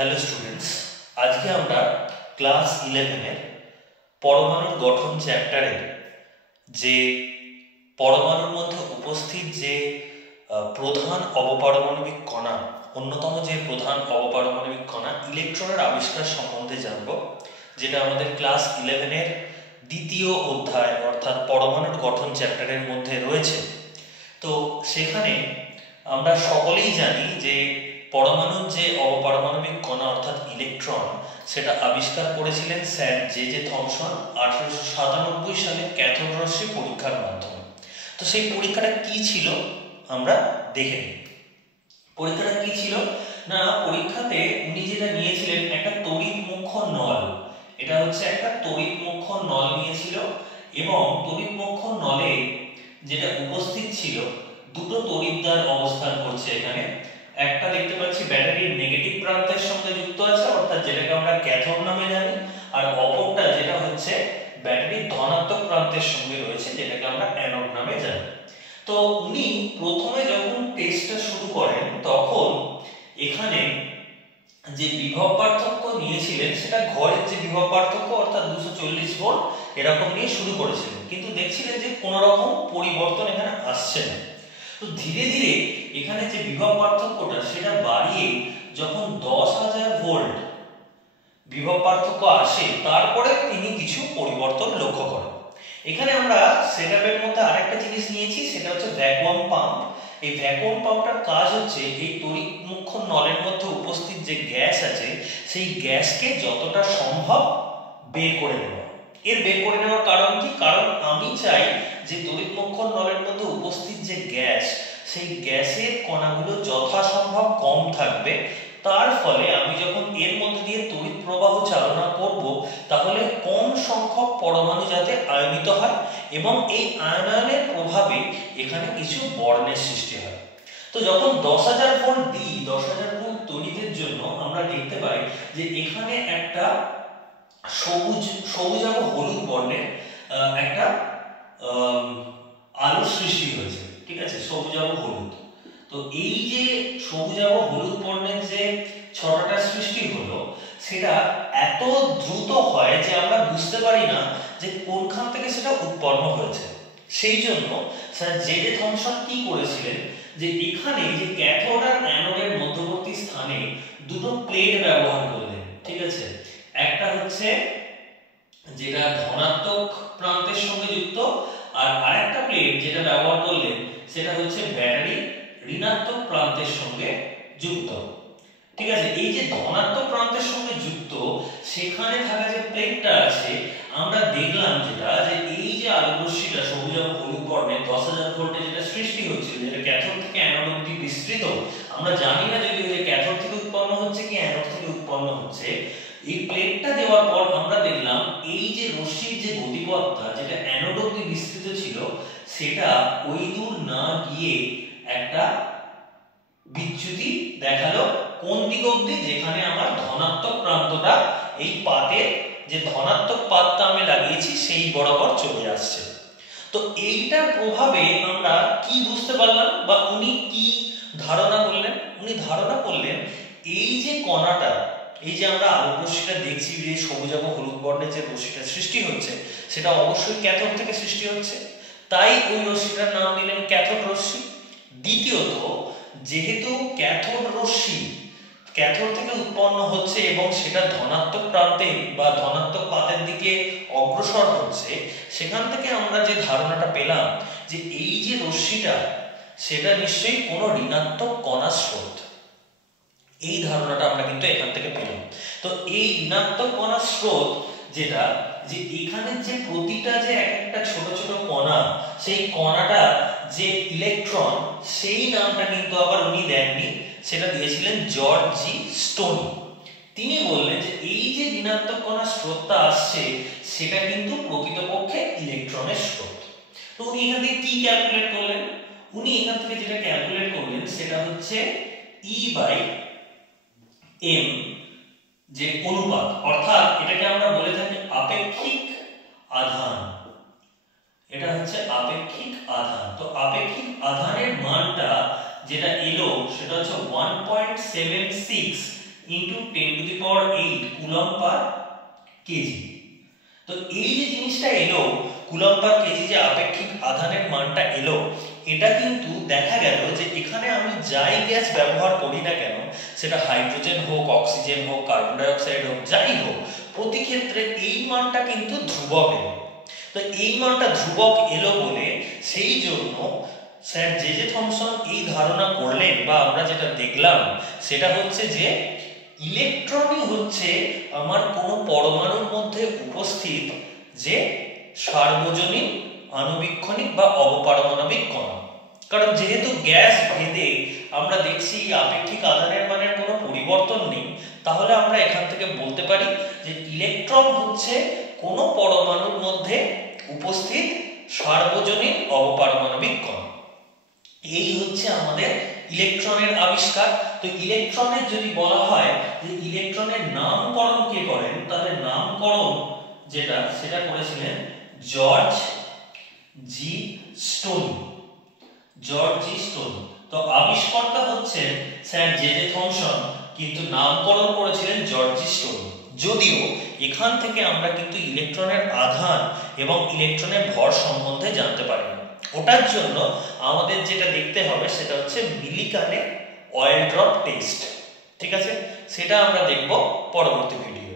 Hello students, আজকে আমরা class 11-এর পরমাণুর গঠন চ্যাপ্টারের যে পরমাণুর মধ্যে উপস্থিত যে প্রধান অবপারমাণবিক কণা, অন্যতম যে প্রধান অবপারমাণবিক কণা ইলেকট্রনের আবিষ্কার সম্বন্ধে জানব, যেটা আমাদের ক্লাস 11-এর দ্বিতীয় অধ্যায় অর্থাৎ পরমাণুর গঠন চ্যাপ্টারের মধ্যে রয়েছে। তো সেখানে আমরা সকলেই জানি যে পরমাণুর যে অবপারমাণবিক কণা অর্থাৎ ইলেকট্রন, সেটা আবিষ্কার করেছিলেন স্যার জে থমসন 1897 সালে ক্যাথোড রশ্মি পরীক্ষার মাধ্যমে। তো সেই পরীক্ষাটা কি ছিল আমরা দেখে নিই। পরীক্ষাটা কি ছিল না, পরীক্ষাতে উনি যেটা নিয়েছিলেন একটা তড়িৎ মুখ্য নল। এটা হচ্ছে একটা তড়িৎ মুখ্য নল নিয়েছিল এবং তড়িৎ মুখ্য নলে যেটা উপস্থিত ছিল দুটো তড়িৎদ্বার অবস্থান করছে। এখানে একটা দেখতে পাচ্ছি ব্যাটারির নেগেটিভ প্রান্তের সঙ্গে যুক্ত আছে অর্থাৎ যেটাকে আমরা ক্যাথোড নামে জানি, আর অপরটা যেটা হচ্ছে ব্যাটারির ধনাত্মক প্রান্তের সঙ্গে রয়েছে যেটাকে আমরা অ্যানোড নামে জানি। তো উনি প্রথমে যখন টেস্টটা শুরু করেন তখন এখানে যে বিভব পার্থক্য নিয়েছিলেন সেটা ঘরের যে বিভব পার্থক্য অর্থাৎ 240 ভোল্ট এরকম নিয়ে শুরু করেছিলেন, কিন্তু দেখছিলেন যে কোনো রকম পরিবর্তন এখানে আসছে না। তো ধীরে ধীরে এখানে যে বিভব পার্থক্যটা সেটা বাড়িয়ে যখন 10,000 ভোল্ট বিভব পার্থক্য আসে, তারপরে তিনি কিছু পরিবর্তন লক্ষ্য করেন। এখানে আমরা সেটআপের মধ্যে আরেকটা জিনিস নিয়েছি, সেটা হচ্ছে ভ্যাকুয়াম পাম্প। এই ভ্যাকুয়াম পাম্পটার কাজ হচ্ছে এই তড়িৎ মুখ্য নলের মধ্যে উপস্থিত যে গ্যাস আছে সেই গ্যাসকে যতটা সম্ভব বের করে নেওয়া। এর বের করে নেওয়ার কারণ কি? কারণ আমি চাই যে তড়িৎ মুখ্য নলের মধ্যে উপস্থিত যে গ্যাস, সেই গ্যাসের কণাগুলো যথাসম্ভব কম থাকবে। তার ফলে আমি যখন এর মধ্যে দিয়ে তড়িৎ প্রবাহ চালনা করব তাহলে কম সংখ্যক পরমাণু যাতে আয়নিত হয় এবং এই আয়নায়নের প্রভাবে এখানে কিছু বর্ণের সৃষ্টি হয়। তো যখন 10,000 ভোল্ট দিই, 10,000 ভোল্ট তড়িতের জন্য আমরা দেখতে পাই যে এখানে একটা সবুজাভ হলুদ বর্ণের একটা আলো সৃষ্টি হয়েছে। ঠিক আছে, সবুজাভ হলুদ। তো এই যে সবুজাভ হলুদ বর্ণের যে ছটাটা সৃষ্টি হলো সেটা এত দ্রুত হয় যে আমরা বুঝতে পারি না যে কোনখান থেকে সেটা উৎপন্ন হয়েছে। সেই জন্য স্যার জে থমসন কি করেছিলেন যে এখানে যে ক্যাথোড আর অ্যানোডের মধ্যবর্তী স্থানে দুটো প্লেট ব্যবহার করলেন। ঠিক আছে, একটা হচ্ছে যেটা ধনাত্মক প্রান্তের সঙ্গে যুক্ত, আর আরেকটা প্লেট যেটা ব্যবহার করলেন সেটা হচ্ছে ব্যাটারি ঋণাত্মক প্রান্তের সঙ্গে যুক্ত। ঠিক আছে, এই যে ধনাত্মক প্রান্তের সঙ্গে যুক্ত সেখানে থাকা যে প্লেটটা আছে, আমরা দেখলাম যেটা যে এই যে আলোকরশ্মিটা সবুজাভ হলুদ বর্ণের 10,000 ভোল্টে যেটা সৃষ্টি হচ্ছিল, যেটা ক্যাথোড থেকে অ্যানোড অবধি বিস্তৃত, আমরা জানি না যদি যে ক্যাথোড থেকে উৎপন্ন হচ্ছে কি অ্যানোড থেকে উৎপন্ন হচ্ছে। এই প্লেটটা দেওয়ার পর আমরা দেখলাম এই যে রশ্মির যে গতিপথটা যেটা অ্যানোড অবধি বিস্তৃত ছিল সেটা ওই দূর না গিয়ে একটা বিচ্যুতি দেখালো কোন দিক অবধি, যেখানে আমার ধনাত্মক প্রান্তটা এই পাতের যে ধনাত্মক পাতটা আমি লাগিয়েছি সেই বরাবর চলে আসছে। তো এইটার প্রভাবে আমরা কি বুঝতে পারলাম বা উনি কি ধারণা করলেন? উনি ধারণা করলেন এই যে কণাটা, এই যে আমরা আলোক রশ্মিটা দেখছি যে সবুজাভ হলুদ বর্ণের যে রশ্মিটা সৃষ্টি হচ্ছে সেটা অবশ্যই ক্যাথোড থেকে সৃষ্টি হচ্ছে, তাই ওই রশ্মিটার নাম দিলেন ক্যাথোড রশ্মি। দ্বিতীয়ত, যেহেতু ক্যাথোড রশ্মি ক্যাথোড থেকে উৎপন্ন হচ্ছে এবং সেটা ধনাত্মক প্রান্তে বা ধনাত্মক পাতের দিকে অগ্রসর হচ্ছে, সেখান থেকে আমরা যে ধারণাটা পেলাম যে এই যে রশ্মিটা সেটা নিশ্চয়ই কোনো ঋণাত্মক কণার স্রোত। এই ধারণাটা আমরা কিন্তু এখান থেকে পেলাম। তো এই ঋণাত্মক কণার স্রোত যেটা, যে এখানে যে প্রতিটা যে এক একটা ছোট ছোট কণা, সেই কণাটা যে ইলেকট্রন, সেই নামটা কিন্তু আবার উনি দেননি, সেটা দিয়েছিলেন জর্জ জি স্টোনি। তিনি বললেন যে এই যে ঋণাত্মক কণার স্রোতটা আসছে সেটা কিন্তু প্রকৃতপক্ষে ইলেকট্রনের স্রোত। তো উনি এখান থেকে কি ক্যালকুলেট করলেন? উনি এখান থেকে যেটা ক্যালকুলেট করলেন সেটা হচ্ছে E/m যে অনুপাত, অর্থাৎ এটাকে আমরা বলে থাকি আপেক্ষিক আধান। এটা হচ্ছে আপেক্ষিক আধান। তো আপেক্ষিক আধানের মানটা যেটা এলো সেটা হচ্ছে 1.76 ইন্টু 10⁸ কুলম্ব পার কেজি। তো এই যে জিনিসটা এলো কুলম্ব পার কেজি, যে আপেক্ষিক আধানের মানটা এলো, এটা কিন্তু দেখা গেল যে এখানে আমি যাই গ্যাস ব্যবহার করি না কেন, সেটা হাইড্রোজেন হোক, অক্সিজেন হোক, কার্বন ডাই অক্সাইড হোক, যাই হোক, প্রতি ক্ষেত্রে এই মানটা কিন্তু ধ্রুবক এলো। তো এই মানটা ধ্রুবক এলো বলে সেই জন্য স্যার জে থমসন এই ধারণা করলেন, বা আমরা যেটা দেখলাম সেটা হচ্ছে যে ইলেকট্রনই হচ্ছে আমার কোনো পরমাণুর মধ্যে উপস্থিত যে সার্বজনীন আণুবীক্ষণিক বা অবপারমাণবিক কণা। কারণ যেহেতু গ্যাস ভেদে আমরা দেখছি আপেক্ষিক আধানের মানের কোনো পরিবর্তন নেই, তাহলে আমরা এখান থেকে বলতে পারি যে ইলেকট্রন হচ্ছে কোনো পরমাণুর মধ্যে উপস্থিত সার্বজনীন অবপারমাণবিক কণা। এই হচ্ছে আমাদের ইলেকট্রনের আবিষ্কার। তো ইলেকট্রনের যদি বলা হয় যে ইলেকট্রনের নামকরণ কে করেন, তাহলে নামকরণ সেটা করেছিলেন জর্জ জি স্টোনি। জর্জ জি স্টোনি। তো আবিষ্কর্তা হচ্ছেন স্যার জে থমসন, কিন্তু নামকরণ করেছিলেন জর্জ জি স্টোনি। যদিও এখান থেকে আমরা কিন্তু ইলেকট্রনের আধান এবং ইলেকট্রনের ভর সম্বন্ধে জানতে পারি না। ওটার জন্য আমাদের যেটা দেখতে হবে সেটা হচ্ছে মিলিকানের অয়েল ড্রপ টেস্ট। ঠিক আছে, সেটা আমরা দেখব পরবর্তী ভিডিও।